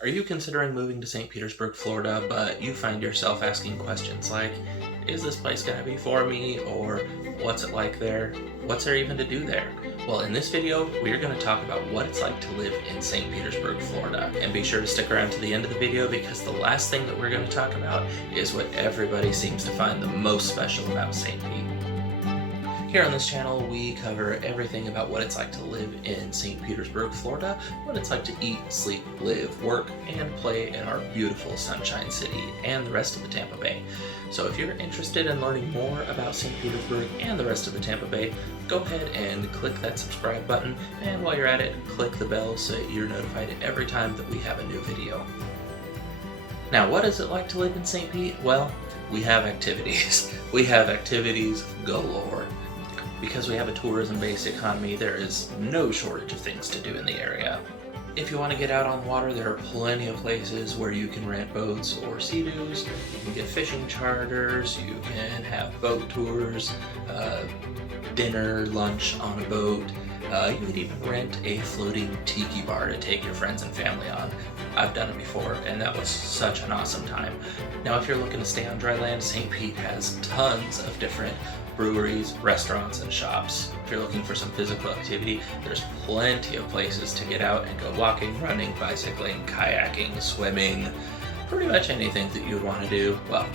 Are you considering moving to St. Petersburg, Florida, but you find yourself asking questions like, is this place going to be for me? Or what's it like there? What's there even to do there? Well, in this video, we're going to talk about what it's like to live in St. Petersburg, Florida. And be sure to stick around to the end of the video because the last thing that we're going to talk about is what everybody seems to find the most special about St. Pete. Here on this channel, we cover everything about what it's like to live in St. Petersburg, Florida, what it's like to eat, sleep, live, work, and play in our beautiful Sunshine City and the rest of the Tampa Bay. So if you're interested in learning more about St. Petersburg and the rest of the Tampa Bay, go ahead and click that subscribe button, and while you're at it, click the bell so that you're notified every time that we have a new video. Now, what is it like to live in St. Pete? Well, we have activities. We have activities galore. Because we have a tourism-based economy, there is no shortage of things to do in the area. If you want to get out on the water, there are plenty of places where you can rent boats or sea-doos. You can get fishing charters, you can have boat tours, dinner, lunch on a boat. You could even rent a floating tiki bar to take your friends and family on. I've done it before, and that was such an awesome time. Now, if you're looking to stay on dry land, St. Pete has tons of different breweries, restaurants, and shops. If you're looking for some physical activity, there's plenty of places to get out and go walking, running, bicycling, kayaking, swimming, pretty much anything that you would want to do. Well,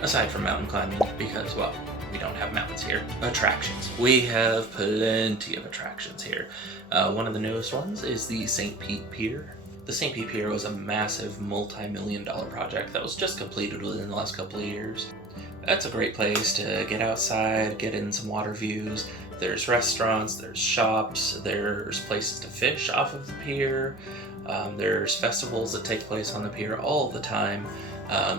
aside from mountain climbing, because, well, we don't have mountains here. Attractions. We have plenty of attractions here. One of the newest ones is the St. Pete Pier. The St. Pete Pier was a massive multi-million-dollar project that was just completed within the last couple of years. That's a great place to get outside, get in some water views. There's restaurants, there's shops, there's places to fish off of the pier. There's festivals that take place on the pier all the time.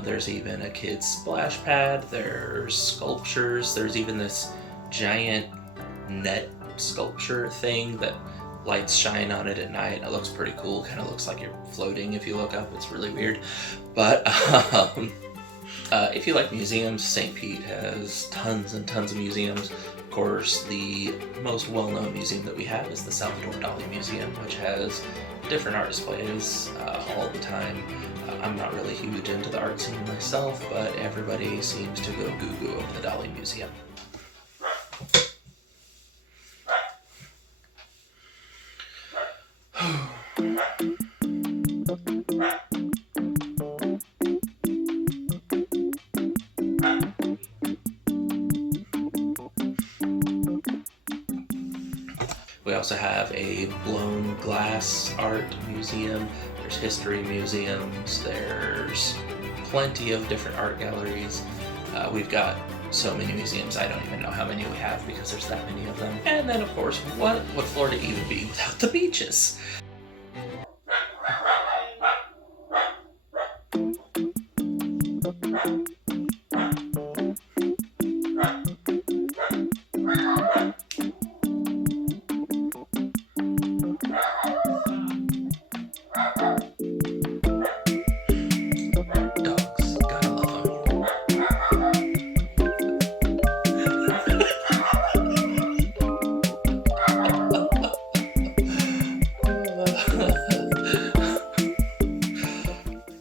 There's even a kid's splash pad, there's sculptures, there's even this giant net sculpture thing that lights shine on it at night. It looks pretty cool, kind of looks like you're floating if you look up. It's really weird. But if you like museums, St. Pete has tons and tons of museums. Of course, the most well-known museum that we have is the Salvador Dali Museum, which has different art displays all the time. I'm not really huge into the art scene myself, but everybody seems to go goo-goo over the Dali Museum. We also have a blown glass art museum, there's history museums, there's plenty of different art galleries. We've got so many museums, I don't even know how many we have because there's that many of them. And then of course, what would Florida even be without the beaches?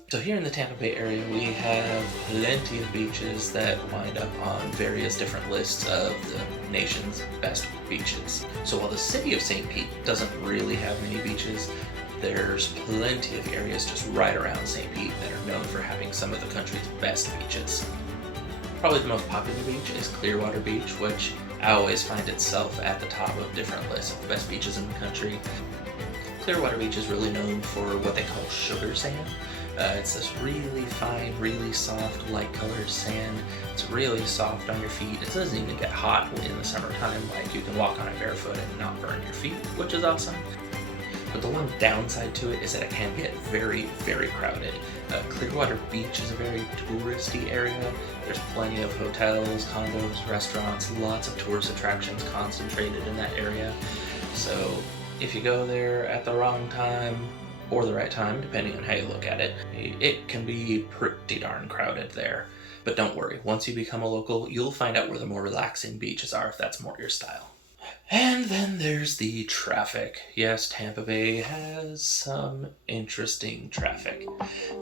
So here in the Tampa Bay area, we have plenty of beaches that wind up on various different lists of the nation's best beaches. So while the city of St. Pete doesn't really have many beaches, there's plenty of areas just right around St. Pete that are known for having some of the country's best beaches. Probably the most popular beach is Clearwater Beach, which I always find itself at the top of different lists of the best beaches in the country. Clearwater Beach is really known for what they call sugar sand. It's this really fine, really soft, light-colored sand. It's really soft on your feet. It doesn't even get hot in the summertime. Like, you can walk on it barefoot and not burn your feet, which is awesome. But the one downside to it is that it can get very, very crowded. Clearwater Beach is a very touristy area. There's plenty of hotels, condos, restaurants, lots of tourist attractions concentrated in that area. So if you go there at the wrong time, or the right time, depending on how you look at it, it can be pretty darn crowded there. But don't worry, once you become a local, you'll find out where the more relaxing beaches are if that's more your style. And then there's the traffic. Yes, Tampa Bay has some interesting traffic.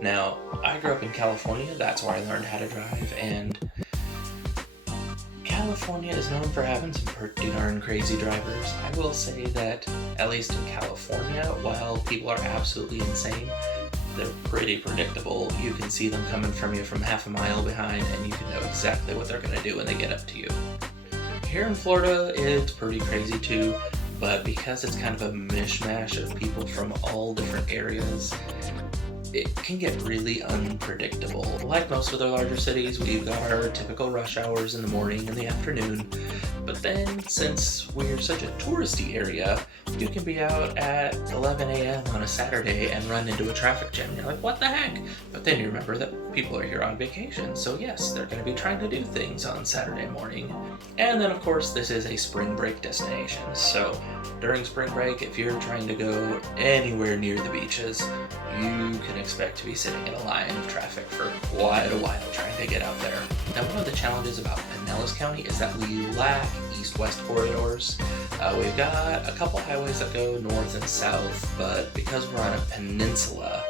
Now, I grew up in California, that's where I learned how to drive, and California is known for having some pretty darn crazy drivers. I will say that, at least in California, while people are absolutely insane, they're pretty predictable. You can see them coming from you from half a mile behind, and you can know exactly what they're going to do when they get up to you. Here in Florida, it's pretty crazy too, but because it's kind of a mishmash of people from all different areas, it can get really unpredictable. Like most other larger cities, we've got our typical rush hours in the morning and the afternoon, but then since we're such a touristy area, you can be out at 11 a.m. on a Saturday and run into a traffic jam. You're like, what the heck? But then you remember that people are here on vacation, so yes, they're going to be trying to do things on Saturday morning. And then of course, this is a spring break destination, so during spring break, if you're trying to go anywhere near the beaches, you can expect to be sitting in a line of traffic for quite a while trying to get out there. Now, one of the challenges about Pinellas County is that we lack east-west corridors. We've got a couple highways that go north and south, but because we're on a peninsula,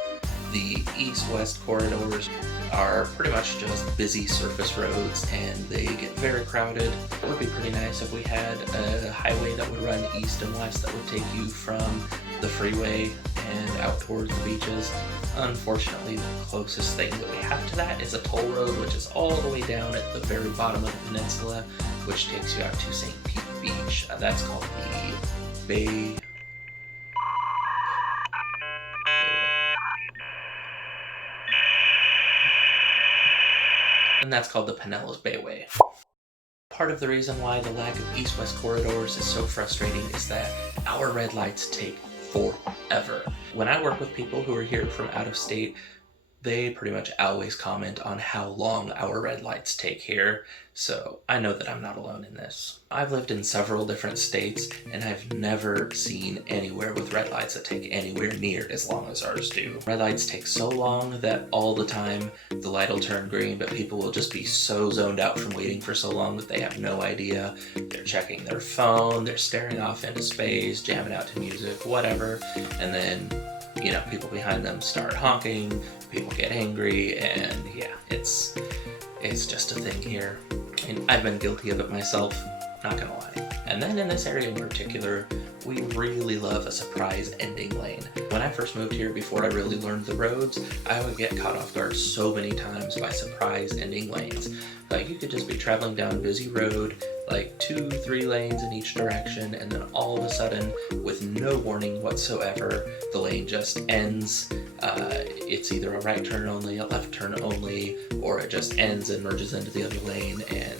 the east-west corridors are pretty much just busy surface roads and they get very crowded. It would be pretty nice if we had a highway that would run east and west that would take you from the freeway and out towards the beaches. Unfortunately, the closest thing that we have to that is a toll road, which is all the way down at the very bottom of the peninsula, which takes you out to St. Pete Beach. That's called the Bay... and that's called the Pinellas Bayway. Part of the reason why the lack of east-west corridors is so frustrating is that our red lights take forever. When I work with people who are here from out of state, they pretty much always comment on how long our red lights take here, so I know that I'm not alone in this. I've lived in several different states, and I've never seen anywhere with red lights that take anywhere near as long as ours do. Red lights take so long that all the time the light will turn green, but people will just be so zoned out from waiting for so long that they have no idea. They're checking their phone, they're staring off into space, jamming out to music, whatever, and then people behind them start honking, people get angry, and yeah, it's just a thing here. I mean, I've been guilty of it myself, not gonna lie. And then in this area in particular, we really love a surprise ending lane. When I first moved here, before I really learned the roads, I would get caught off guard so many times by surprise ending lanes. Like, you could just be traveling down a busy road, like 2-3 lanes in each direction, and then all of a sudden, with no warning whatsoever, the lane just ends. It's either a right turn only, a left turn only, or it just ends and merges into the other lane, and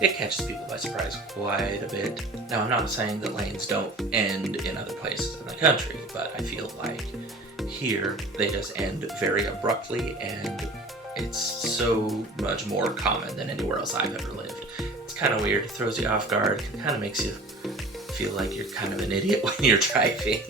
it catches people by surprise quite a bit. Now, I'm not saying that lanes don't end in other places in the country, but I feel like here they just end very abruptly, and it's so much more common than anywhere else I've ever lived. It's kind of weird, it throws you off guard, it kind of makes you feel like you're kind of an idiot when you're driving.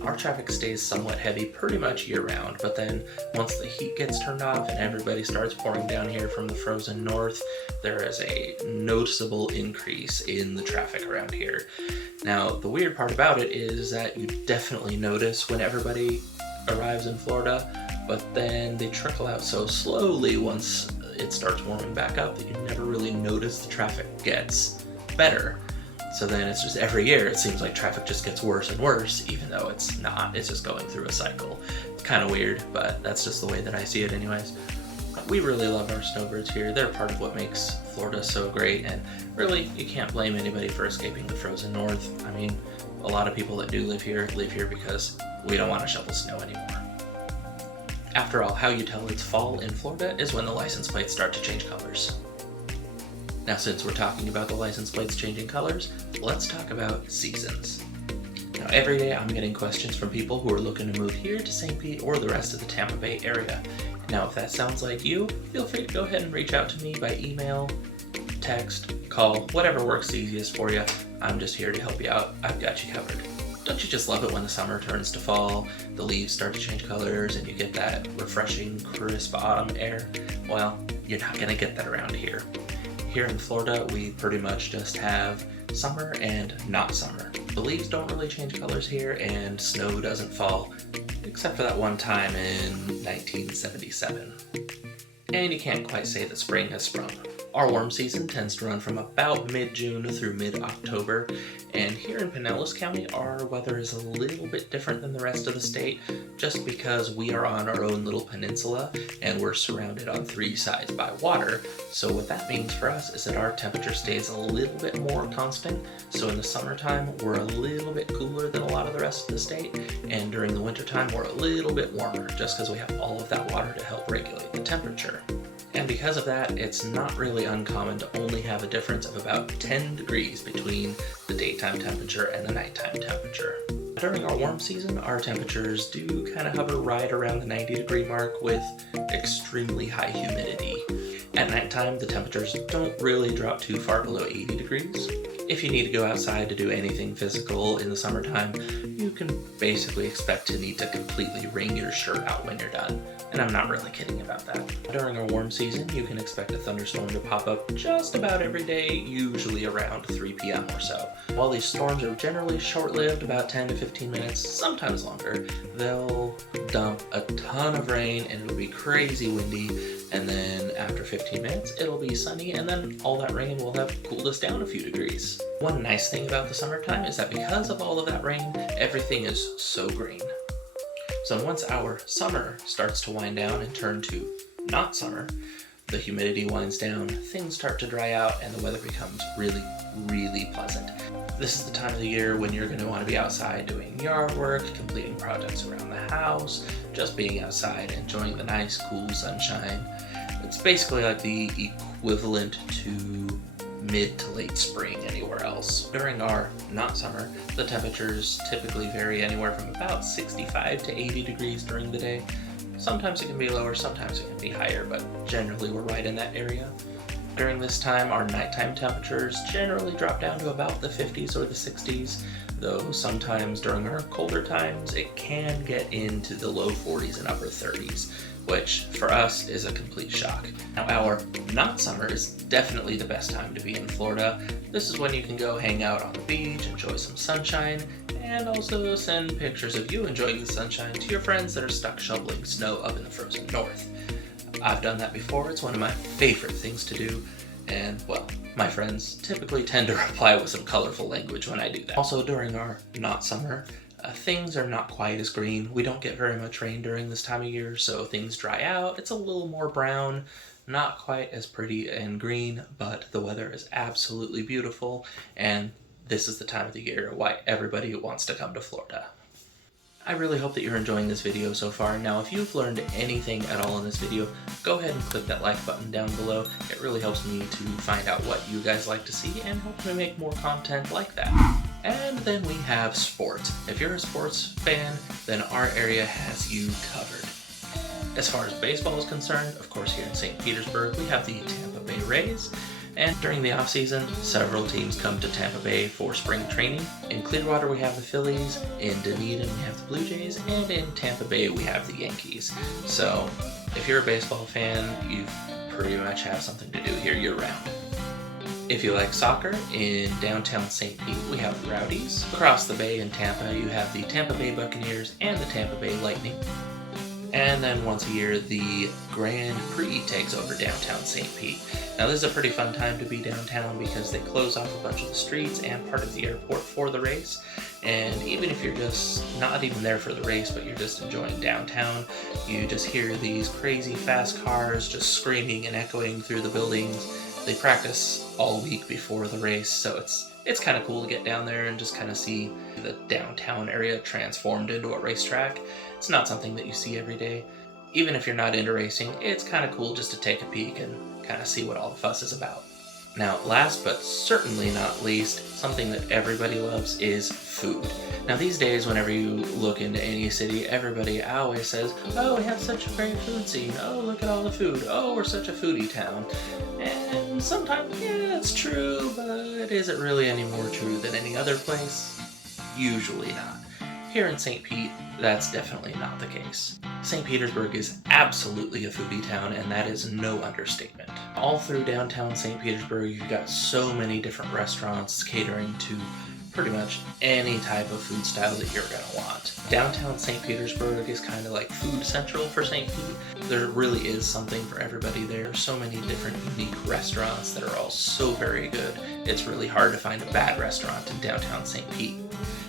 Our traffic stays somewhat heavy pretty much year-round, but then once the heat gets turned off and everybody starts pouring down here from the frozen north, there is a noticeable increase in the traffic around here. Now, the weird part about it is that you definitely notice when everybody arrives in Florida, but then they trickle out so slowly once it starts warming back up that you never really notice the traffic gets better. So then it's just every year it seems like traffic just gets worse and worse, even though it's not. It's just going through a cycle. It's kind of weird, but that's just the way that I see it anyways. We really love our snowbirds here. They're part of what makes Florida so great, and really you can't blame anybody for escaping the frozen north. I mean, a lot of people that do live here because we don't want to shovel snow anymore. After all, how you tell it's fall in Florida is when the license plates start to change colors. Now, since we're talking about the license plates changing colors, let's talk about seasons. Now, every day I'm getting questions from people who are looking to move here to St. Pete or the rest of the Tampa Bay area. Now, if that sounds like you, feel free to go ahead and reach out to me by email, text, call, whatever works easiest for you. I'm just here to help you out. I've got you covered. Don't you just love it when the summer turns to fall, the leaves start to change colors, and you get that refreshing, crisp autumn air? Well, you're not going to get that around here. Here in Florida, we pretty much just have summer and not summer. The leaves don't really change colors here, and snow doesn't fall, except for that one time in 1977. And you can't quite say that spring has sprung. Our warm season tends to run from about mid-June through mid-October, and here in Pinellas County, our weather is a little bit different than the rest of the state, just because we are on our own little peninsula, and we're surrounded on 3 sides by water. So what that means for us is that our temperature stays a little bit more constant. So in the summertime, we're a little bit cooler than a lot of the rest of the state, and during the wintertime, we're a little bit warmer, just because we have all of that water to help regulate the temperature. And because of that, it's not really uncommon to only have a difference of about 10 degrees between the daytime temperature and the nighttime temperature. During our warm season, our temperatures do kind of hover right around the 90-degree mark with extremely high humidity. At nighttime, the temperatures don't really drop too far below 80 degrees. If you need to go outside to do anything physical in the summertime, you can basically expect to need to completely wring your shirt out when you're done. And I'm not really kidding about that. During our warm season, you can expect a thunderstorm to pop up just about every day, usually around 3 p.m. or so. While these storms are generally short-lived, about 10 to 15 minutes, sometimes longer, they'll dump a ton of rain and it'll be crazy windy, and then after 15 minutes, it'll be sunny, and then all that rain will have cooled us down a few degrees. One nice thing about the summertime is that because of all of that rain, everything is so green. So once our summer starts to wind down and turn to not summer, the humidity winds down, things start to dry out, and the weather becomes really, really pleasant. This is the time of the year when you're going to want to be outside doing yard work, completing projects around the house, just being outside, enjoying the nice, cool sunshine. It's basically like the equivalent to mid to late spring anywhere else. During our not summer, the temperatures typically vary anywhere from about 65 to 80 degrees during the day. Sometimes it can be lower, sometimes it can be higher, but generally we're right in that area. During this time, our nighttime temperatures generally drop down to about the 50s or the 60s, though sometimes during our colder times, it can get into the low 40s and upper 30s, which for us is a complete shock. Now, our not summer is definitely the best time to be in Florida. This is when you can go hang out on the beach, enjoy some sunshine, and also send pictures of you enjoying the sunshine to your friends that are stuck shoveling snow up in the frozen north. I've done that before. It's one of my favorite things to do, and well, my friends typically tend to reply with some colorful language when I do that. Also, during our not summer, things are not quite as green. We don't get very much rain during this time of year, so things dry out. It's a little more brown, not quite as pretty and green, but the weather is absolutely beautiful, and this is the time of the year why everybody wants to come to Florida. I really hope that you're enjoying this video so far. Now, if you've learned anything at all in this video, go ahead and click that like button down below. It really helps me to find out what you guys like to see and helps me make more content like that. And then we have sports. If you're a sports fan, then our area has you covered. As far as baseball is concerned, of course here in St. Petersburg, we have the Tampa Bay Rays. And during the off-season, several teams come to Tampa Bay for spring training. In Clearwater, we have the Phillies, in Dunedin, we have the Blue Jays, and in Tampa Bay, we have the Yankees. So, if you're a baseball fan, you pretty much have something to do here year-round. If you like soccer, in downtown St. Pete, we have the Rowdies. Across the bay in Tampa, you have the Tampa Bay Buccaneers and the Tampa Bay Lightning. And then once a year, the Grand Prix takes over downtown St. Pete. Now, this is a pretty fun time to be downtown because they close off a bunch of the streets and part of the airport for the race. And even if you're just not even there for the race, but you're just enjoying downtown, you just hear these crazy fast cars just screaming and echoing through the buildings. They practice all week before the race, so it's kind of cool to get down there and just kind of see the downtown area transformed into a racetrack. It's not something that you see every day. Even if you're not into racing, it's kind of cool just to take a peek and kind of see what all the fuss is about. Now, last but certainly not least, something that everybody loves is food. Now, these days, whenever you look into any city, everybody always says, oh, we have such a great food scene. Oh, look at all the food. Oh, we're such a foodie town. And sometimes, yeah, it's true, but is it really any more true than any other place? Usually not. Here in St. Pete, that's definitely not the case. St. Petersburg is absolutely a foodie town, and that is no understatement. All through downtown St. Petersburg, you've got so many different restaurants catering to pretty much any type of food style that you're going to want. Downtown St. Petersburg is kind of like food central for St. Pete. There really is something for everybody there. So many different unique restaurants that are all so very good. It's really hard to find a bad restaurant in downtown St. Pete.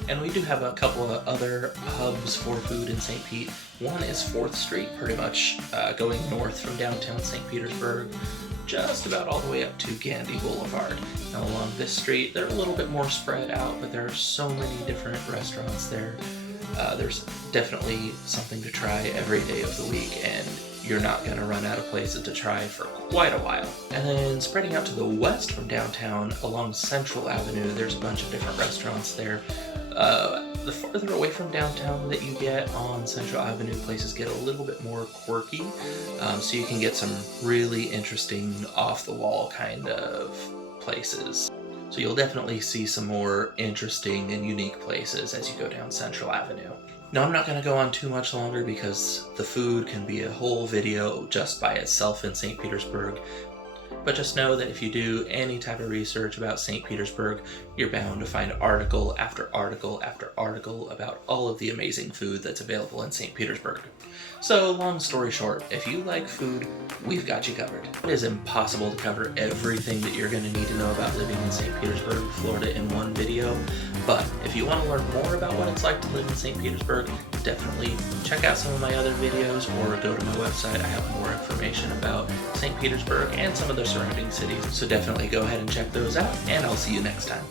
And we do have a couple of other hubs for food in St. Pete. One is 4th Street, pretty much going north from downtown St. Petersburg, just about all the way up to Gandhi Boulevard. Now along this street, they're a little bit more spread out, but there are so many different restaurants there. There's definitely something to try every day of the week, and you're not going to run out of places to try for quite a while. And then spreading out to the west from downtown, along Central Avenue, there's a bunch of different restaurants there. The farther away from downtown that you get on Central Avenue, places get a little bit more quirky, so you can get some really interesting off-the-wall kind of places. So you'll definitely see some more interesting and unique places as you go down Central Avenue. Now I'm not going to go on too much longer because the food can be a whole video just by itself in St. Petersburg. But just know that if you do any type of research about St. Petersburg, you're bound to find article after article after article about all of the amazing food that's available in St. Petersburg. So, long story short, if you like food, we've got you covered. It is impossible to cover everything that you're going to need to know about living in St. Petersburg, Florida in one video, but if you want to learn more about what it's like to live in St. Petersburg, definitely check out some of my other videos or go to my website. I have more information about St. Petersburg and some of the surrounding cities, so definitely go ahead and check those out, and I'll see you next time.